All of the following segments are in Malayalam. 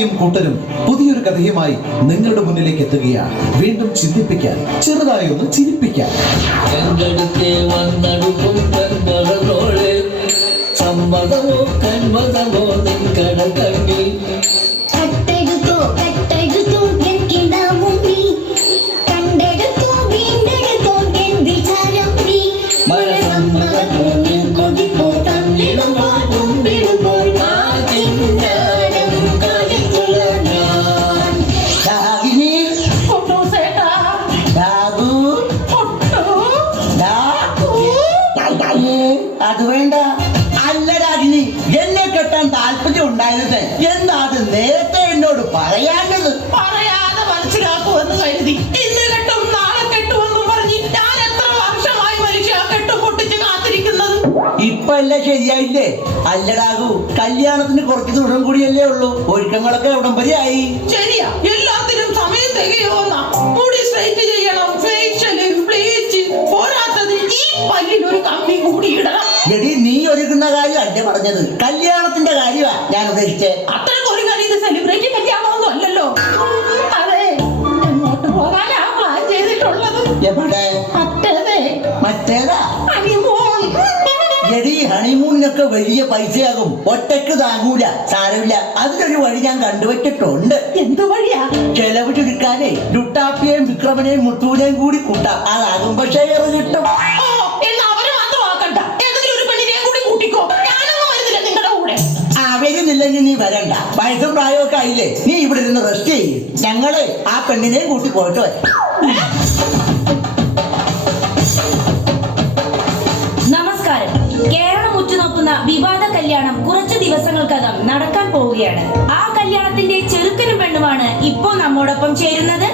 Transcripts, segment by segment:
സുധാമണിയും കൂട്ടരും പുതിയൊരു കഥയുമായി നിങ്ങളുടെ മുന്നിലേക്ക് എത്തുകയാണ്. വീണ്ടും ചിന്തിപ്പിക്കാൻ, ചെറുതായി ഒന്ന് ചിരിപ്പിക്കാൻ. സമ്മതമോ കന്മതമോ നിൻകട കണ്ണിൽ അത് വേണ്ട. അല്ല രാഗിനി, എന്നെ കെട്ടാൻ താല്പര്യം ഉണ്ടായിരുന്നത് എന്താ അത് നേരത്തെ എന്നോട് പറയാണ്ടത്? പറയാതെ മനസ്സിലാക്കുമെന്ന് കരുതി ഇന്ന് കെട്ടും നാളെ കെട്ടുമെന്ന് പറഞ്ഞ് ഞാൻ എത്ര വർഷമായി മനുഷ്യ കെട്ടും പൊട്ടിച്ച് കാത്തിരിക്കുന്നത്. ഇപ്പൊ എല്ലാം ശരിയായില്ലേ? അല്ലടാകൂ, കല്യാണത്തിന് കുറച്ച് ദൂരം കൂടിയല്ലേ ഉള്ളൂ. ഒരുക്കങ്ങളൊക്കെ എവിടം വരെ ആയി? ശരിയാ, എല്ലാത്തിനും സമയം തികയോന്ന. മുടി സ്ട്രൈറ്റ് ചെയ്യണം, ഫേഷ്യല്, ബ്ലീച്ച്, പോരാത്തത് ഈ പല്ലിൽ ഒരു കമ്പി കൂടി ഇടണം. എടി, നീ ഒരുക്കുന്ന കാര്യം അല്ലേ പറഞ്ഞത്, കല്യാണത്തിന്റെ കാര്യമാ ഞാൻ ഉദ്ദേശിച്ചത്. അത്രയ്ക്ക് ഒരു കാര്യം ഇത് സെലിബ്രേറ്റ് കല്യാണമൊന്നും അല്ലല്ലോ. അതെ, എങ്ങോട്ട് പോകാനാ പ്ലാൻ ചെയ്തിട്ടുള്ളത്? എവിടെ? മറ്റേതാ? ഹണിമൂൺ. എടി, ഹണിമൂണിനൊക്കെ വലിയ പൈസയാകും, ഒറ്റയ്ക്ക് താങ്ങൂല. സാരമില്ല, അതിനൊരു വഴി ഞാൻ കണ്ടുവച്ചിട്ടുണ്ട്. എന്ത് വഴിയാ? ചെലവ് ചുരുക്കാനേ ലുട്ടാപ്പിയെയും വിക്രമനെയും മുത്തൂനെയും കൂടി കൂട്ടാം. അതാകുമ്പോ ഷെയർ കിട്ടും. വരുന്നില്ലെങ്കിൽ നീ വരണ്ട. വയസ്സും പ്രായമൊക്കെ ആയില്ലേ, നീ ഇവിടെ ഇരുന്ന് റെസ്റ്റ് ചെയ്യും. ഞങ്ങള് ആ പെണ്ണിനെയും കൂട്ടി പോയിട്ട് വരാം. നമസ്കാരം. കേരളം ഉറ്റുനോക്കുന്ന വിവാദ കല്യാണം കുറച്ചു ദിവസങ്ങൾക്കകം നടക്കാൻ പോവുകയാണ്. ആ കല്യാണത്തിന്റെ ചെറുക്കനും പെണ്ണുമാണ് ഇപ്പോ നമ്മോടൊപ്പം ചേരുന്നത്.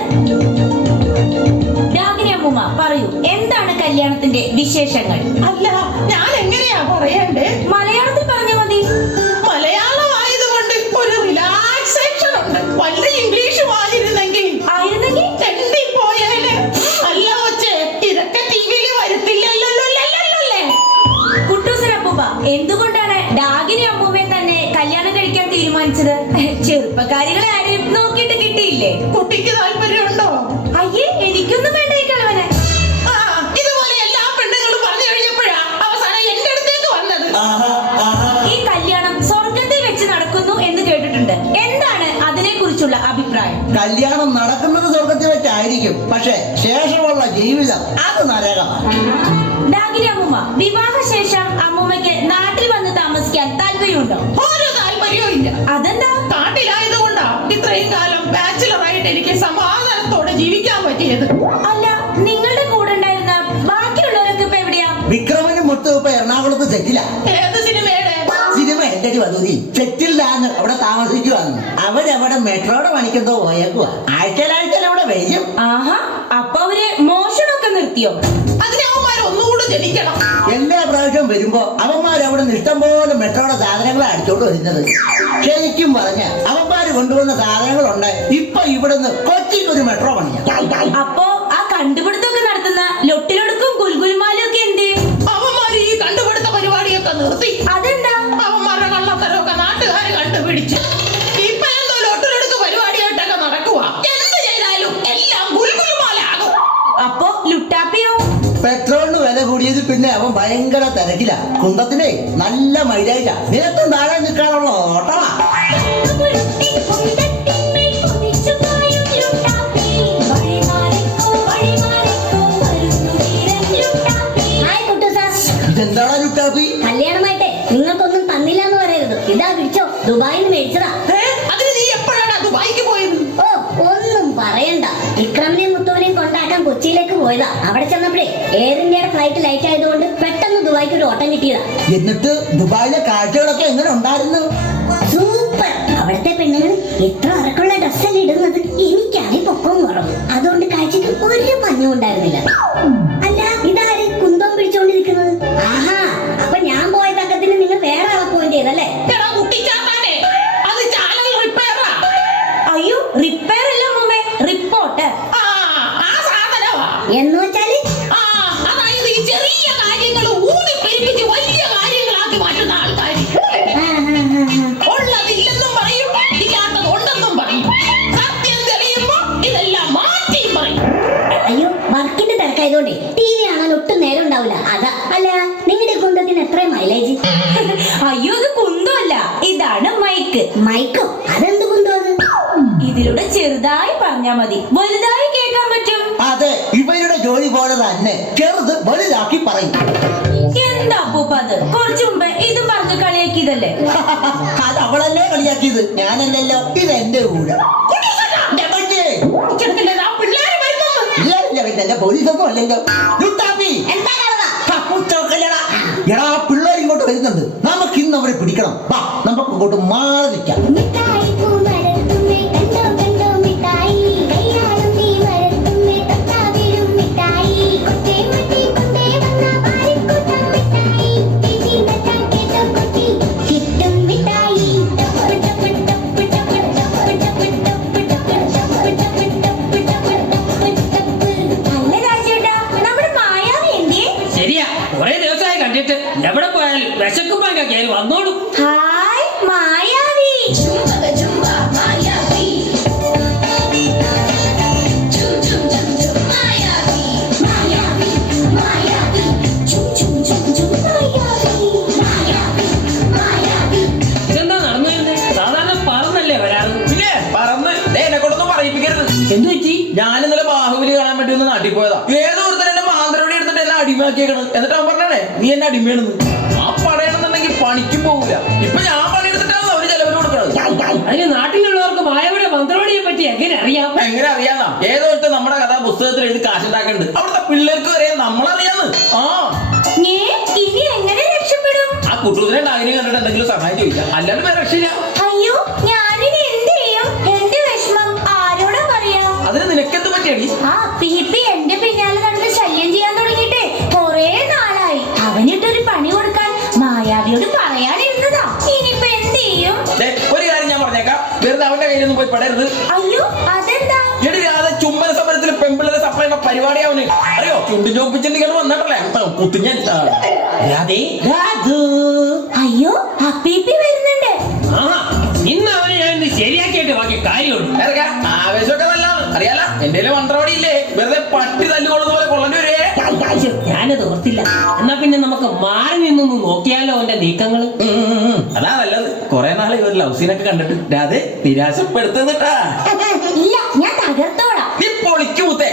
രാഗിനി അമ്മൂമ്മ, പറയൂ, എന്താണ് കല്യാണത്തിന്റെ വിശേഷങ്ങൾ? അല്ല, ഞാൻ എങ്ങനെയാ പറയണ്ടേ? മലയാളത്തിൽ പറഞ്ഞു മതി. മലയാളം ആയതുകൊണ്ട് ഒരു റിലാക്സേഷൻ ഉണ്ട്. വല്ല ഇംഗ്ലീഷും ആയിരുന്നെങ്കിൽ പോയാല്. അല്ല കൊച്ചേ, ഇതൊക്കെ ടിവിയിൽ വരുത്തില്ലല്ലോ. കുട്ടൂസൻ അപ്പൂപ്പ, എന്തുകൊണ്ടാണ് രാഗിനി അമ്മൂമ്മയെ തന്നെ കല്യാണം കഴിക്കാൻ തീരുമാനിച്ചത്? ചെറുപ്പക്കാരികളെ ആരും നോക്കിയിട്ട് കിട്ടിയില്ലേ? കുട്ടിക്ക് താല്പര്യമുണ്ടോ? അയ്യേ, എനിക്കൊന്നും വേണ്ട ഈ കളവന്. ഇതുപോലെ എല്ലാ പെണ്ണുങ്ങളും പറഞ്ഞു കഴിഞ്ഞപ്പോഴാ അവസാനം എന്റെ അടുത്തേക്ക് വന്നത്. ഈ കല്യാണം സ്വർഗത്തിൽ വെച്ച് നടക്കുന്നു എന്ന് കേട്ടിട്ടുണ്ട്. എന്താണ് അതിനെ കുറിച്ചുള്ള അഭിപ്രായം? കല്യാണം നടക്കുന്നത് സ്വർഗത്തിൽ വെച്ചായിരിക്കും, പക്ഷെ ശേഷമുള്ള ജീവിതം അത് നരകമാണ്. രാഗിനി അമ്മൂമ്മ, വിവാഹശേഷം അമ്മൂമ്മയ്ക്ക് നാട്ടിൽ വന്ന് താമസിക്കാൻ താല്പര്യമുണ്ടോ? ഒരു താല്പര്യവും ഇല്ല. അതെന്താ? നാട്ടിലായതുകൊണ്ടാ ഇത്രയും കാലം ബാച്ചിലറായിട്ട് എനിക്ക് സമാധാനത്തോടെ ജീവിക്കാൻ പറ്റിയത്. അല്ല, നിങ്ങളുടെ കൂടെ ഉണ്ടായിരുന്ന ബാക്കിയുള്ളവരൊക്കെ ഇപ്പൊ എവിടെയാ? വിക്രമനും മുത്തും ഇപ്പൊ എറണാകുളത്ത് സെറ്റില. ഏത് സിനിമയുടെ? സിനിമ എന്റെ വധൂരി സെറ്റിൽഡാണ്, അവിടെ താമസിക്കുവാന്ന്. അവരവിടെ മെട്രോയുടെ പണിക്കെന്തോ പോയേക്കുവാ. ആഴ്ചയിലാഴ്ചയിൽ അവിടെ വരും. ആഹാ, അപ്പൊ അവര് മോഷണമൊക്കെ നിർത്തിയോ? അതിനവന്മാർ ഒന്നുകൂടെ ജനിക്കണം. എല്ലാ പ്രാവശ്യം വരുമ്പോ അവന്മാരവിടെ ഇഷ്ടം പോലെ മെട്രോയുടെ സാധനങ്ങളാണ് അടിച്ചോണ്ട് വരുന്നത്. ശരിക്കും പറഞ്ഞ അവന്മാര് കൊണ്ടുവന്ന സാധനങ്ങളുണ്ട്. ഇപ്പൊ ഇവിടുന്ന് കൊച്ചിക്ക് ഒരു മെട്രോ പണിയാ. അപ്പോ ആ കണ്ടുപിടുത്തമൊക്കെ നടത്തുന്ന ലൊട്ടിലൊടുക്കും ഗുൽഗുൽമാലും ഒക്കെ എന്ത്? അവന്മാര് ഈ കണ്ടുപിടുത്ത പരിപാടിയൊക്കെ നിർത്തി. അതെന്താ? അവന്മാരുടെ കള്ളത്തരമൊക്കെ നാട്ടുകാര് കണ്ടുപിടിച്ച് ഇപ്പൊ എന്തോ ലൊട്ടിലൊടുക്ക് പരിപാടിയായിട്ടൊക്കെ നടക്കുക. എന്ത് ചെയ്താലും എല്ലാം ഗുൽഗുൽമാലാകും. അപ്പോ ലുട്ടാപ്പിയോ? പെട്രോളിന് വില കൂടിയത് പിന്നെ അവൻ ഭയങ്കര തിരക്കില. കുന്തത്തിനെ നല്ല മൈലേജാ. നിരത്തും താഴെ നിൽക്കാനുള്ള ഓട്ടമാ. ഇതെന്താടാ ലുട്ടാപ്പി? കല്യാണമായിട്ടെ നിങ്ങൾക്കൊന്നും തന്നില്ല എന്ന് പറയരുത്. ഇതാ പിടിച്ചോ, ദുബായിന്ന് മേടിച്ചതാ. അതിന് നീ എപ്പോഴാണ് ദുബായിക്ക് പോയത്? ഓ, ഒന്നും പറയണ്ട. വിക്രമിനെയും മുത്തുവിനെയും കൊണ്ടാക്കാൻ കൊച്ചിയിലേക്ക് പോയതാ. അവിടെ ചെന്നപ്പോഴേ എയർ ഇന്ത്യയുടെ ഫ്ലൈറ്റ് ലൈറ്റ് ആയതുകൊണ്ട് പെട്ടെന്ന് ദുബായിക്ക് ഒരു ഓട്ടം കിട്ടിയതാ. എന്നിട്ട് ദുബായിലെ കാഴ്ചകളൊക്കെ എങ്ങനെ ഉണ്ടായിരുന്നു? സൂപ്പർ. അവിടുത്തെ പെണ്ണുങ്ങൾ എത്ര ഇറക്കുള്ള ഡ്രസ്സല്ലേ ഇടുന്നത്. എനിക്കാണ് പൊക്കവും കുറവ്, അതുകൊണ്ട് കാഴ്ചക്ക് ഒരു പഞ്ഞും ഉണ്ടായിരുന്നില്ല. അല്ല, ഇതാര് കുന്തവും പിടിച്ചോണ്ടിരിക്കുന്നത്? ആഹാ, അപ്പൊ ഞാൻ പോയ തക്കത്തിന് നിങ്ങൾ വേറെ ആളെ പോയിന്റ് ചെയ്തല്ലേ? അത് ചാനൽ റിപ്പയറാ. അയ്യോ, റിപ്പയർ അല്ല മുമ്പേ, റിപ്പോർട്ട്. ആ സാധനമാ. എന്ന് വെച്ചാല് അതായത് ഈ ചെറിയ കാര്യങ്ങൾ ഊതി പെരുപ്പിച്ച് വലിയ കാര്യങ്ങളാക്കി മാറ്റുന്ന ആൾക്കാർ. ഉള്ളതില്ലെന്നും പറയും, ഇല്ലാത്തത് ഉണ്ടെന്നും ആയതുകൊണ്ടേ ടി വി കാണാൻ ഒട്ടും നേരം ഉണ്ടാവില്ല. അതാ. അല്ല, നിങ്ങളുടെ കുന്തത്തിന് എത്ര മൈലേജ്? അയ്യോ, അത് കുന്തമല്ല, ഇതാണ് മൈക്ക്. മൈക്കോ? അതെന്ത് കുന്തോ അത്? ഇതിലൂടെ ചെറുതായി പറഞ്ഞാ മതി, വലുതായി കേൾക്കാൻ പറ്റും. അതെ, ഇവരുടെ ജോലി പോലെ തന്നെ ചെറുത് വലുതാക്കി പറയും. എന്താ അപ്പൂപ്പ അത്? കുറച്ചു മുമ്പ് ഇതും പറഞ്ഞ് കളിയാക്കിയതല്ലേ? അത് അവളല്ലേ കളിയാക്കിയത്, ഞാനല്ലല്ലോ. ഇത് എന്റെ ഊഴ. പോലീസൊന്നും അല്ലല്ലോ. എടാ, പിള്ളേർ ഇങ്ങോട്ട് വരുന്നുണ്ട്. നമുക്ക് ഇന്ന് അവരെ പിടിക്കണം. വാ, നമുക്ക് ഇങ്ങോട്ട് മാറി നിൽക്കാം. മിഠായി പൂമരത്തുമ്മേ കണ്ടോ കണ്ടോ മിഠായി, കയ്യാളും നീ മരത്തുമ്മേ തത്താവിലും മിഠായി, കൊച്ചേ മറ്റേ കൊണ്ടേ വന്ന പാരിക്കൂട്ടം മിഠായി, ചേച്ചി തട്ടാൻ കേട്ടോ കൊച്ചി കിട്ടും മിഠായി. ടപ്പ് ടപ്പ് ടപ്പ് ടപ്പ് ടപ്പ് ടപ്പ് ടപ്പ് ടപ്പ് ടപ്പ് ടപ്പ് ടപ്പ് ടപ്പ്. അല്ല രാജേട്ടാ, നമ്മുടെ മായാവി എന്തിയെ? ശരിയാ, കുറെ ദിവസമായി കണ്ടിട്ട്. എവിടെ പോയാലും വിശക്കുമ്പോഴൊക്കെ കയറി വന്നോളൂ. ഹായ് മായാവി. ഇതെന്താ നടന്നു വരുന്നത്? സാധാരണ പറന്നല്ലേ വരാറ്? പിന്നെ പറന്ന് എന്നെ കൊണ്ടൊന്നും പറയിപ്പിക്കരുത്. എന്തു പറ്റി? ഞാൻ ഇന്നലെ ബാഹുബലി കാണാൻ വേണ്ടി ഒന്ന് നാട്ടിൽ പോയതാ. ഏതോ ഒരുത്തൻ എന്നെ മാന്ത്രവടി എടുത്തിട്ട് എന്നെ അടിമയാക്കിയേക്കണ്. എന്നിട്ട് അവൻ പറഞ്ഞേ നീ എന്നെ അടിമയാണെന്ന്. ആ പടയാണെന്നുണ്ടെങ്കിൽ പണിക്കും പോകൂല. ഇപ്പൊ ഞാൻ പണി എടുത്തിട്ടാണ് അവര് ചെലവിന് കൊടുക്കണത്. അതിന് നാട്ടിലുള്ളവർക്ക് മായയുടെ മന്ത്രവാടിയെ പറ്റി എങ്ങനെ അറിയാം? എങ്ങനെ അറിയാന്നാ? ഏതോ ഒരുത്തൻ നമ്മുടെ കഥ പുസ്തകത്തിൽ എഴുതി കാശുണ്ടാക്കുന്നുണ്ട്. അവിടുത്തെ പിള്ളേർക്ക് വരെ നമ്മളറിയാന്ന്. ആ ഇനി എങ്ങനെ രക്ഷപ്പെടും? ആ കുട്ടൂസിനെ ഡാഗിനെ കണ്ടിട്ട് എന്തെങ്കിലും സഹായം ചോദിക്കാം, അല്ലാണ്ട് വേറെ രക്ഷയില്ല. അയ്യോ, ഞാനിനി എന്ത് ചെയ്യും? എന്റെ വിഷമം ആരോടാ പറയാ? അതിന് നിനക്കെന്ത് പറ്റിയടി? ആ പിപ്പി എന്റെ പിന്നാലെ നടന്ന് ശല്യം ചെയ്യാൻ തുടങ്ങിയിട്ട് കൊറേ നാളായി. അവനിട്ടൊരു പണി കൊടുക്കാൻ മായാവിയോട് പറയാനിരുന്നതാ. ഇനിയിപ്പൊ എന്ത് ചെയ്യും? ഒരു കാര്യം ഞാൻ പറഞ്ഞേക്കാം, വെറുതെ അവന്റെ കയ്യിലൊന്നും പോയി പടരുത്. അയ്യോ, അതെന്താ? എടി രാധ, ചുംബന സമരത്തിൽ പെമ്പിള്ളേരെ സപ്ലൈ ചെയ്യുന്ന പരിപാടിയാവുന്നു. അറിയോ? ചുണ്ടും ചോപ്പിച്ചിട്ട് വന്നിട്ടല്ലേ കുത്തിഞ്ഞൻ രാധേ രാധു. അയ്യോ, അപ്പീപ്പി വരുന്നുണ്ട്. ആഹാ, ഇന്ന് അവനെ ഞാൻ ഇന്ന് ശരിയാക്കിയിട്ട് ബാക്കി കാര്യമുള്ളൂ. ആവേശമൊക്കെ നല്ലതാണ്, അറിയാല. എന്റെ മന്ത്രവാടി ഇല്ലേ, വെറുതെ പട്ടി തല്ലുകൊള്ളുന്ന പോലെ കൊള്ളേണ്ടി വരേ. ഞാനത് ഓർത്തില്ല. എന്നാ പിന്നെ നമുക്ക് മാറി നിന്നൊന്ന് നോക്കിയാലോ അവന്റെ നീക്കങ്ങള്. അതാ നല്ലത്. കൊറേ നാളെ ഇവർ ലവ് സീനൊക്കെ കണ്ടിട്ട് രാധേ നിരാശപ്പെടുത്തുന്നിട്ടാ. ഇല്ല, ഞാൻ തകർത്തോളാം. നീ പൊളിക്കൂത്തേ.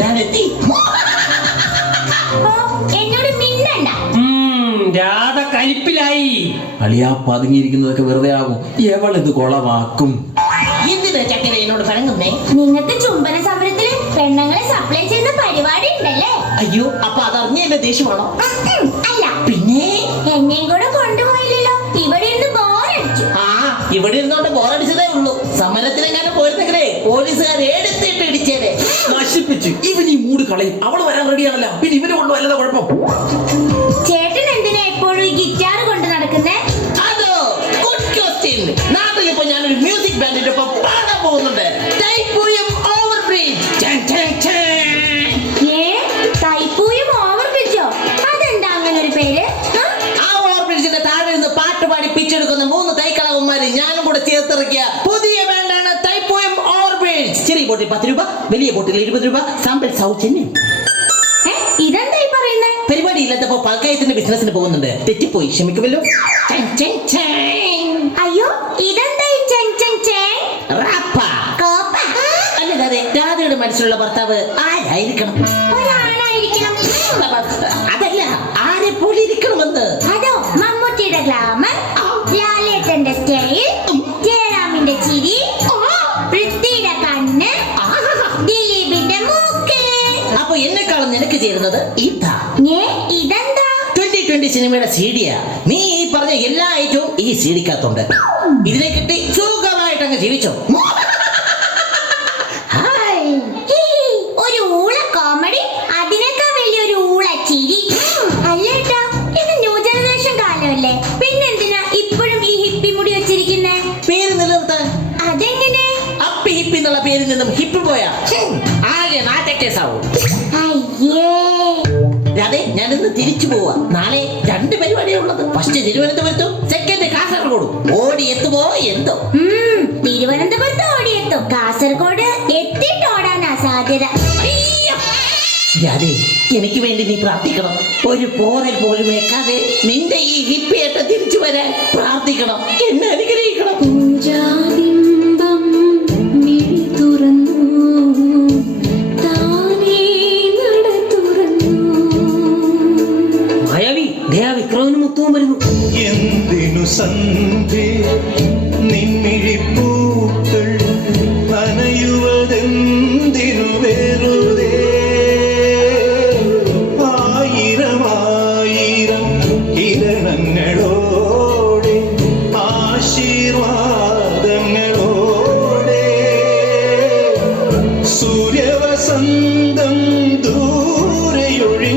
ഞാൻ എത്തി. എന്നോട് മിണ്ടണ്ട. രാധ കലിപ്പിലായി. അളിയാ, പതുങ്ങിയിരിക്കുന്നതൊക്കെ വെറുതെ ആകും. എവളിത് കൊളവാക്കും. എന്തിനാ ചക്കര എന്നോട് പഴങ്ങുന്നേ? നിങ്ങൾക്ക് ചുംബന സമരത്തില് പെണ്ണുങ്ങളെ സപ്ലൈ ചെയ്യുന്ന പരിപാടി ഉണ്ടല്ലേ? അയ്യോ, അപ്പൊ അതറിഞ്ഞ എന്റെ ദേഷ്യമാണോ? അല്ല, പിന്നെ എന്നെയും കൂടെ കൊണ്ടുപോയില്ലല്ലോ. ഇവിടെ ഇരുന്ന് ബോറടിച്ചു. ഇവിടെ ഇരുന്നോണ്ട് ബോറടിച്ചതേ ഉള്ളൂ. സമരത്തിനെങ്ങാനും പോയിരുന്നെങ്കിലേ പോലീസുകാർ എടുത്തിട്ട് ഇടിച്ചേരെ. നശിപ്പിച്ച് ഇവൻ ഈ മൂട് കളയും. അവള് വരാൻ റെഡിയാണല്ലോ, പിന്നെ ഇവന് കൊണ്ട് വല്ലതാ കുഴപ്പം? ചേട്ടൻ എന്തിനാ എപ്പോഴും ഈ ഗിറ്റാർ കൊണ്ട് നടക്കുന്നേ? അതോ, ഗുഡ് ക്വസ്റ്റ്യൻ. നാട്ടിലിപ്പോ ഞാനൊരു മ്യൂസിക് ബാൻഡിന്റെ ഒപ്പം പാടാൻ പോകുന്നുണ്ട്. തൈപ്പൂയം ഓവർബ്രിഡ്ജ്. തൈപ്പൂയം ഓവർബ്രിഡ്ജോ? അതെന്താ അങ്ങനെ ഒരു പേര്? ആ ഓവർബ്രിഡ്ജിന്റെ താഴെ നിന്ന് പാട്ട് പാടി പിച്ചെടുക്കുന്ന 3 തൈക്കളവന്മാര് ഞാനും കൂടെ ചേർത്തിറക്കിയ പുതിയ ബാൻഡാണ് തൈപ്പൂയം ഓവർബ്രിഡ്ജ്. ചെറിയ ബോട്ടിൽ 10 രൂപ, വലിയ ബോട്ടിൽ 20 രൂപ. സാമ്പിൾ സൗജന്യം. ഇതെന്താ ഈ പറയുന്നേ? പരിപാടി ഇല്ലാത്തപ്പോ പൽക്കയത്തിന്റെ ബിസിനസിന് പോകുന്നുണ്ട്. തെറ്റിപ്പോയി, ക്ഷമിക്കുമല്ലോ. അയ്യോ, ഇതെന്താ ഈ ചെങ് ചെങ് ചെങ്? കോപ്പ? അല്ലാതെ രാധയുടെ മനസ്സിലുള്ള ഭർത്താവ് ആരായിരിക്കണം? ഒരാണായിരിക്കണം. അതല്ല, ആരെ പോലെ ഇരിക്കണമെന്ന്. അതോ, മമ്മൂട്ടിയുടെ ഗ്ലാമർ, ലാലേട്ടന്റെ സ്റ്റൈൽ, ജയറാമിന്റെ ചിരി, പൃഥ്വിയുടെ കണ്ണ്, ദിലീപിന്റെ മൂക്ക്. അപ്പൊ എന്നെക്കാളും നിനക്ക് ചേരുന്നത് ഇതാ. ഇതെന്താ? 2020 സിനിമയുടെ സീഡിയാ. നീ ഈ പറഞ്ഞ എല്ലാ ഐറ്റവും ഈ സീഡിക്കകത്തുണ്ട്. ഇതിനെ കിട്ടി സുഖമായിട്ട് അങ്ങ് ജീവിച്ചോ. ഹായ്. കേസാവും. അയ്യേ. അതെ, ഞാനിന്ന് തിരിച്ചു പോവാ. നാളെ 2 പരിപാടിയാണ് ഉള്ളത്. ഫസ്റ്റ് തിരുവനന്തപുരത്തും സെക്കൻഡ് കാസർഗോഡും. ഓടി എത്തുമോ എന്തോ. തിരുവനന്തപുരത്ത് ഓടിയെത്തും, കാസർഗോഡ് എത്തിയിട്ട് ഓടാനാ സാധ്യത. അതെ, എനിക്ക് വേണ്ടി നീ പ്രാർത്ഥിക്കണം. ഒരു പോറൽ പോലും ഏക്കാതെ നിന്റെ ഈ ഹിപ്പിയായിട്ട് തിരിച്ചു വരാൻ പ്രാർത്ഥിക്കണം. എന്നെ അനുഗ്രഹിക്കണം. കുഞ്ചാബിംബം മിഴി തുറന്നു, താനേ നട തുറന്നു. മായാവി ദയാ വിക്രമനും മുത്തുവും വരുന്നു. എന്തിനു സന്ധ്യ നിൻമിഴിപ്പൂക്കൾ നനയുവതെന്തിനു വെറുതെ ആയിരം കിരണങ്ങളോടെ ആശീർവാദങ്ങളോടെ സൂര്യവസന്തം ദൂരെയൊഴിഞ്ഞു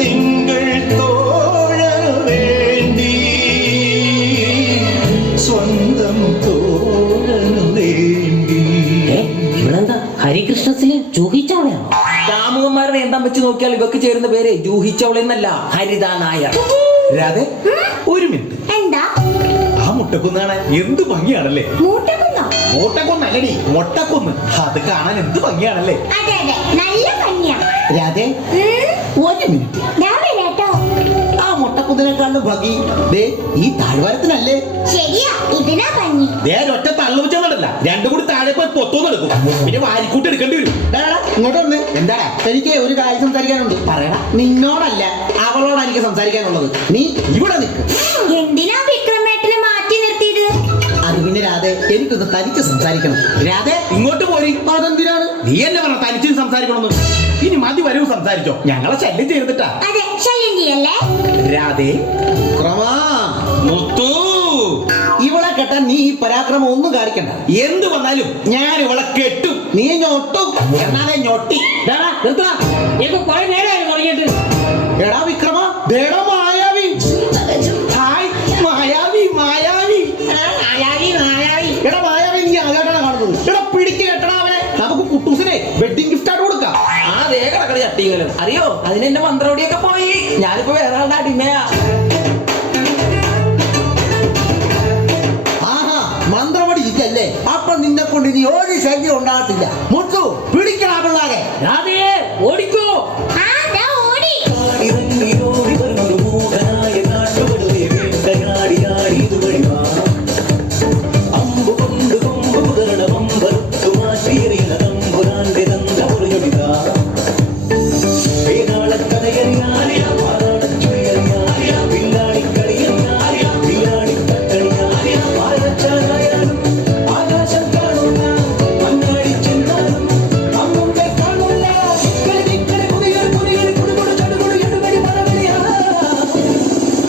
തിങ്കൾ തോഴനു വേണ്ടി സ്വന്തം തോഴനു വേണ്ടി. ഇവളെന്താ ഹരികൃഷ്ണസിലെ ചൂഹിച്ചവളയാണോ? രാമുകന്മാരുടെ എണ്ണം വെച്ച് നോക്കിയാൽ ഇവക്ക് ചേരുന്ന പേര് ജൂഹിച്ചവളെന്നല്ല, ഹരിത നായർ. രാധേ, ഒരു മിനിറ്റ്. എന്താ? ആ മുട്ടക്കുന്ന് കാണാൻ എന്ത് ഭംഗിയാണല്ലേ? മൂട്ടക്കുന്നോ? മൂട്ടക്കൊന്നല്ലടി, മൊട്ടക്കുന്ന്. അത് കാണാൻ എന്ത് ഭംഗിയാണല്ലേ? അതെ അതെ, നല്ല ഭംഗിയാ. രാധേ, ഒരു മിനിറ്റ്. ഞാൻ വരാട്ടോ. ആ മുട്ടക്കുന്നിനെക്കാളും ഭംഗി ദേ ഈ താഴ്വാരത്തിനല്ലേ? ശരിയാ, ഇതിനാ ഭംഗി. ദേ ഒറ്റ തള്ളു വെച്ചതല്ല, രണ്ടും കൂടി താഴെ പോയി പൊത്തോന്ന് എടുക്കും. പിന്നെ വാരിക്കൂട്ട് എടുക്കേണ്ടി വരും. ഇങ്ങോട്ട് വന്ന്. എന്താടാ? എനിക്ക് ഒരു കാര്യം സംസാരിക്കാനുണ്ട്. പറയടാ. നിന്നോടല്ല, അവളോടാ എനിക്ക് സംസാരിക്കാനുള്ളത്. നീ ഇവിടെ നിൽക്ക്. എന്തിനാ വിക്രമേട്ടനെ മാറ്റി നിർത്തിയത്? അത് പിന്നെ രാധേ, എനിക്കൊന്ന് തനിച്ച് സംസാരിക്കണം. രാധേ, ഇങ്ങോട്ട് പോരി. അതെന്തിനാണ്? നീ എന്നെ പറഞ്ഞ തനിച്ച് സംസാരിക്കണമെന്ന്. ഇനി മതി വരൂ, സംസാരിച്ചോ. ഞങ്ങളെ ശല്യം ചെയ്തിട്ടാ. അതെ, ശല്യം ചെയ്യല്ലേ. രാധേ, ക്രമാ, മുത്തു, ഇവളെ കെട്ടാൻ നീ ഈ പരാക്രമം ഒന്നും കാണിക്കണ്ട. എന്ത് വന്നാലും ഞാൻ ഇവളെ കെട്ടും. നീ ഞൊട്ടും, എന്നാലേ ഞൊട്ടി. ഇപ്പൊ കുറെ നേരമായി തുടങ്ങിയിട്ട്. എടാ വിക്രമ, ദേടാ മായാവി. ഹായ്, മായാവി, മായാവി. എടാ മായാവി, നീ ആദ്യമായിട്ടാണ് കാണുന്നത്. എടാ പിടിക്ക് കെട്ടടാ അവനെ. നമുക്ക് കുട്ടൂസിനെ വെഡിങ് ഗിഫ്റ്റ് ആയിട്ട് കൊടുക്കാം. ആ ദേ കിടക്കണ ചട്ടികളും അറിയോ, അതിന് എന്റെ മന്ത്രോടിയൊക്കെ പോയി. ഞാനിപ്പോ വേറെ ആളുടെ അടിമയാ. ആഹാ, മന്ത്രമടി ഇതല്ലേ? അപ്പൊ നിന്നെ കൊണ്ട് ഇനി ഒരു ശല്യം ഉണ്ടാകത്തില്ല. മുത്തു, പിടിക്കണ പിള്ളാരെ. രാധയെ ഓടിക്കോ. ആ, ദാ ഓടി.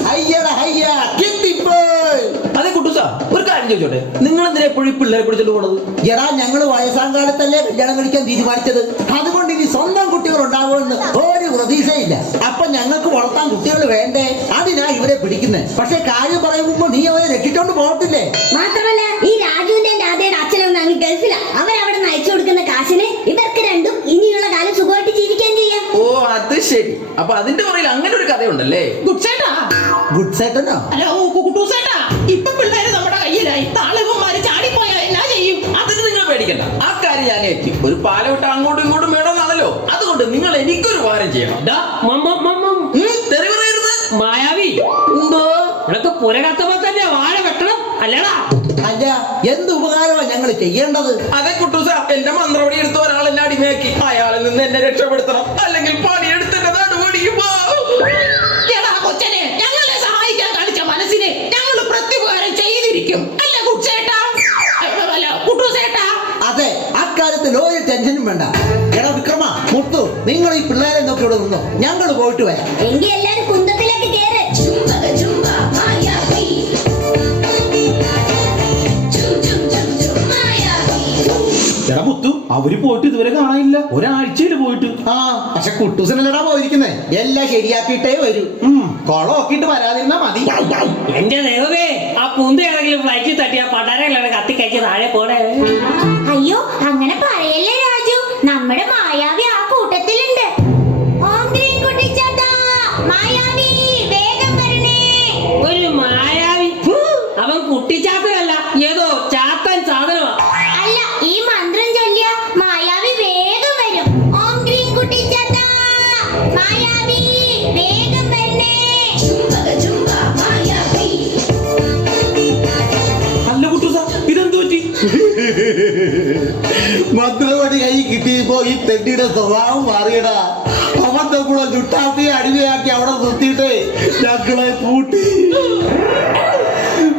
ഹയ്യടാ ഹയ്യ, കിട്ടിപ്പോയി. അതെ കുട്ടൂസാ, ഒരു കാര്യം ചോദിച്ചോട്ടെ, നിങ്ങൾ എന്തിനാ എപ്പോഴും പിള്ളേരെ പിടിച്ചോണ്ട് പോണത്? എടാ, ഞങ്ങള് വയസ്സാം കാലത്തല്ലേ കല്യാണം കഴിക്കാൻ തീരുമാനിച്ചത്. അതുകൊണ്ട് ഇനി സ്വന്തം കുട്ടികൾ ഉണ്ടാവുമെന്ന് ഒരു പ്രതീക്ഷയില്ല. അപ്പൊ ഞങ്ങൾക്ക് വളർത്താൻ കുട്ടികൾ വേണ്ടേ? അതിനാ ഇവരെ പിടിക്കുന്നത്. പക്ഷെ കാര്യം പറയുമ്പോ നീ അവരെ രക്ഷിച്ചോണ്ട് പോകത്തില്ലേ? മാത്രമല്ല, ഈ രാജുവിന്റെ രാധയുടെ അച്ഛനൊന്നും അങ്ങ് ഗൾഫിലാ. അവരവിടെ നിന്ന് അയച്ചു കൊടുക്കുന്ന കാശിന് ഇവർക്ക് രണ്ടും ഇനിയുള്ള കാലം സുഖമായിട്ട് ജീവിക്കാൻ ചെയ്യാം. ഓ അത് ശരി. അപ്പൊ അതിന്റെ പുറകിൽ അങ്ങനെ ഒരു കഥയുണ്ടല്ലേ? ഗുഡ്സേട്ടാ, ഗുഡ് സേട്ടനോ? അല്ല കുട്ടൂസേട്ടാ, ഇപ്പൊ പിള്ളേര് നമ്മുടെ കയ്യിലായി. നാളെവന്മാര് ചാടിപ്പോയാ എന്നാ ചെയ്യും? അതിന് നിങ്ങൾ പേടിക്കണ്ട, ആ കാര്യം ഞാൻ ഏറ്റി. ഒരു പാലം വിട്ട് അങ്ങോട്ടും ഇങ്ങോട്ടും വേണമെന്നാണല്ലോ. അതുകൊണ്ട് നിങ്ങൾ എനിക്കൊരു ഉപകാരം ചെയ്യണം. ദാ, മം. തെറി പറയരുത്. മായാവി, ഉണ്ടോ? ഇവിടൊക്കെ പുര കത്തുമ്പോ തന്നെ വാഴ വെട്ടണം അല്ലടാ. അല്ല, എന്ത് ഉപകാരമാണ് ഞങ്ങൾ ചെയ്യേണ്ടത്? അതെ കുട്ടൂസ, എന്റെ മന്ത്രോടി എടുത്ത ഒരാൾ എന്നെ അടിമയാക്കി. അയാളിൽ നിന്ന് എന്നെ രക്ഷപ്പെടുത്തണം, അല്ലെങ്കിൽ പണിയെടുത്തിന്റെ നടുപടിയും. എടാ കൊച്ചനെ, ഞങ്ങളെ സഹായിക്കാൻ കാണിച്ച മനസ്സിന് ഞങ്ങൾ പ്രത്യുപകാരം ചെയ്തിരിക്കും. അല്ല കുട്ടേട്ടാ, അല്ല കുട്ടൂസേട്ടാ. അതെ, അക്കാര്യത്തിൽ ഒരു ടെൻഷനും വേണ്ട. എടാ വിക്രമ, മുത്തു, നിങ്ങൾ ഈ പിള്ളേരെ നോക്കി ഇവിടെ നിന്നോ. ഞങ്ങൾ പോയിട്ട് വരാം. എങ്കിൽ എല്ലാരും കുന്തത്തിലേക്ക് കേറ്. എടാ മുത്തു, അവര് പോയിട്ട് ഇതുവരെ കാണാനില്ല. ഒരാഴ്ചയിൽ പോയിട്ട്. ആ, പക്ഷെ കുട്ടൂസനല്ലടാ പോയിരിക്കുന്നേ. എല്ലാം ശരിയാക്കിയിട്ടേ വരൂ. കൊളം നോക്കിയിട്ട് വരാതിരുന്നാ മതി. എന്റെ ദൈവമേ, ആ പുന്ത ഏതെങ്കിലും ഫ്ലൈറ്റിൽ തട്ടി ആ പണ്ടാരങ്ങളെ കത്തിക്കഴിച്ച് താഴെ പോണേ. അയ്യോ, അങ്ങനെ പറയല്ലേ രാജു. നമ്മുടെ മായാവി ആ കൂട്ടത്തിലുണ്ട്. ഓം ഗ്രീൻ കുട്ടിച്ചാട്ടാ, മായാവി വേഗം വരണേ. ഒരു മായാവി. അവൻ കുട്ടിച്ചാത്തനല്ല, ഏതോ ചാത്തൻ സാധനമാ. അല്ല, ഈ മന്ത്രം ചൊല്ലിയ മായാവി വേഗം വരും. ഓം ഗ്രീൻ കുട്ടിച്ചാട്ടാ, മായാവി വേഗം വരണേ. അല്ല കുട്ടൂസ, ഇതെന്തു പറ്റി? മന്ത്രവടി കൈ കിട്ടിയപ്പോ ഈ തെണ്ടിയുടെ സ്വഭാവം മാറിയടാ. അവൻ നമ്മളെ ചുട്ടാത്തി അടിമയാക്കി അവിടെ നിർത്തിയിട്ട് ഞങ്ങളെ പൂട്ടി.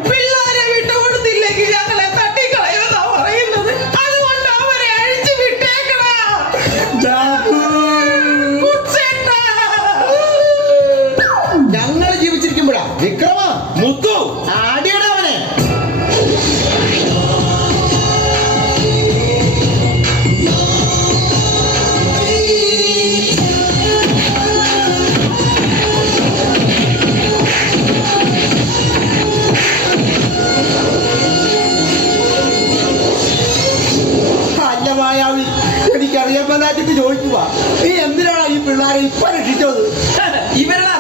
പിള്ളേരെ വിട്ടുകൊടുത്തില്ലെങ്കിൽ ഞങ്ങളെ തട്ടിക്കളയുമെന്നാ പറയുന്നത്. അതുകൊണ്ട് അവരെ അഴിച്ചു വിട്ടേക്കടാ. കുച്ചേട്ടാ. ഞങ്ങൾ ജീവിച്ചിരിക്കുമ്പോഴാ വിക്രമ മുത്തു, ആടിയടാ അവനെ. അല്ല മായാവി, എനിക്കറിയാൻ മേലാറ്റിട്ട് ചോദിക്കുക, നീ എന്തിനാണ് ഈ പിള്ളേരെ ഇപ്പൊ രക്ഷിച്ചത്? ഇവരുടെ